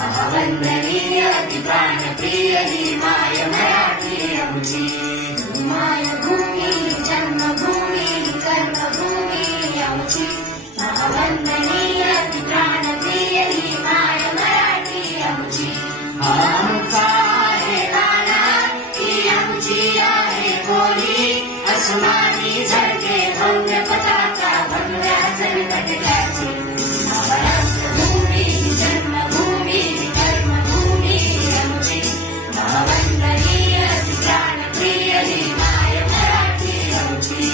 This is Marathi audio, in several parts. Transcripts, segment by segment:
महावंदनीय अति प्राणप्रिय ही माय मराठी आमची. मायभूमी जन्मभूमी कर्मभूमी आमची. महावंदनीय अति प्राणप्रिय ही माय मराठी आमची. आमचा आहे गाणा ही आमची आहे बोली. अस्मानी झळके भव्य पताका भगव्या झळकटल्याची. महाराष्ट्रभूमी जन्मभूमी कर्मभूमी आमची. महावंदनीय अति प्राणप्रिय ही माय मराठी आमची.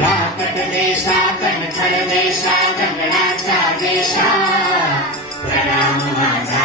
राकट देशा कणखर देशा गगनाचा देशा. प्रणाम माझा